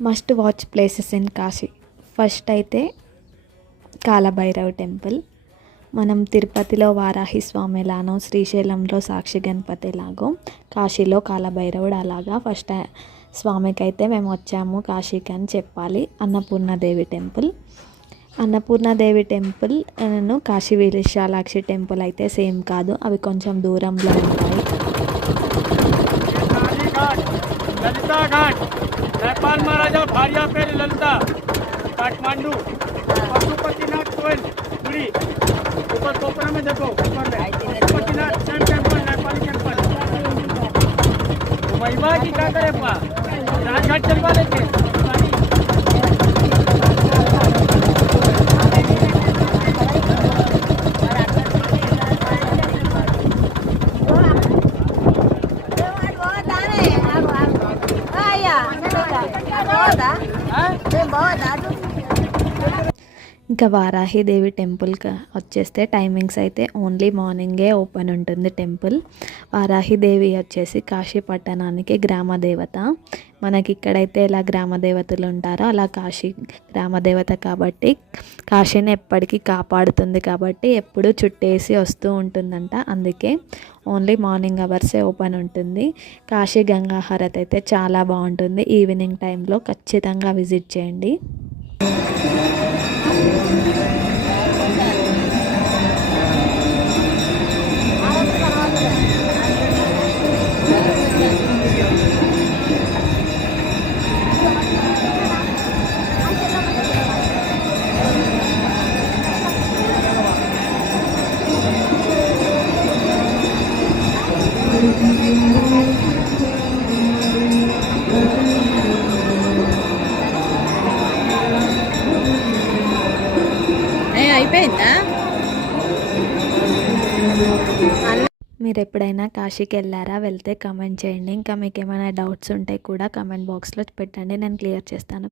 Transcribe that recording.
Must watch places in Kashi. First అయితే Kal Bhairav temple. మనం తిరుపతిలో వారాహి స్వామి ఎలానో, శ్రీశైలంలో సాక్షి గణపతి ఎలాగో, కాశీలో కాలభైరవుడు అలాగా. ఫస్ట్ స్వామికి అయితే మేము వచ్చాము కాశీకి అని చెప్పాలి. Annapurna Devi temple. Annapurna Devi temple Kashi Vishalakshi temple అయితే సేమ్ కాదు, అవి కొంచెం దూరంలో ఉంటాయి. ललिता घाट, नेपाल महाराजा भारिया पेड़ ललिता, काठमांडू, पशुपतिनाथ कोयल, पुरी, ऊपर कोपरा में देखो, ऊपर में पशुपतिनाथ सन टेम्पल, नेपाली टेम्पल। महिमा की क्या करे पा, राजघाट चलवा लेते। ఇంకా వారాహిదేవి టెంపుల్కి వచ్చేస్తే టైమింగ్స్ అయితే ఓన్లీ మార్నింగే ఓపెన్ ఉంటుంది టెంపుల్. వారాహిదేవి వచ్చేసి కాశీ పట్టణానికి గ్రామదేవత. మనకి ఇక్కడైతే ఎలా గ్రామదేవతలు ఉంటారో అలా కాశీ గ్రామదేవత కాబట్టి కాశీని ఎప్పటికీ కాపాడుతుంది కాబట్టి ఎప్పుడూ చుట్టేసి వస్తూ ఉంటుందంట. అందుకే ఓన్లీ మార్నింగ్ అవర్సే ఓపెన్ ఉంటుంది. కాశీ గంగా హారతి అయితే చాలా బాగుంటుంది. ఈవినింగ్ టైంలో ఖచ్చితంగా విజిట్ చేయండి. అయిపోయిందా? మీరు ఎప్పుడైనా కాశీకి వెళ్ళారా? వెళ్తే కమెంట్ చేయండి. ఇంకా మీకు ఏమైనా డౌట్స్ ఉంటే కూడా కమెంట్ బాక్స్లో పెట్టండి, నేను క్లియర్ చేస్తాను.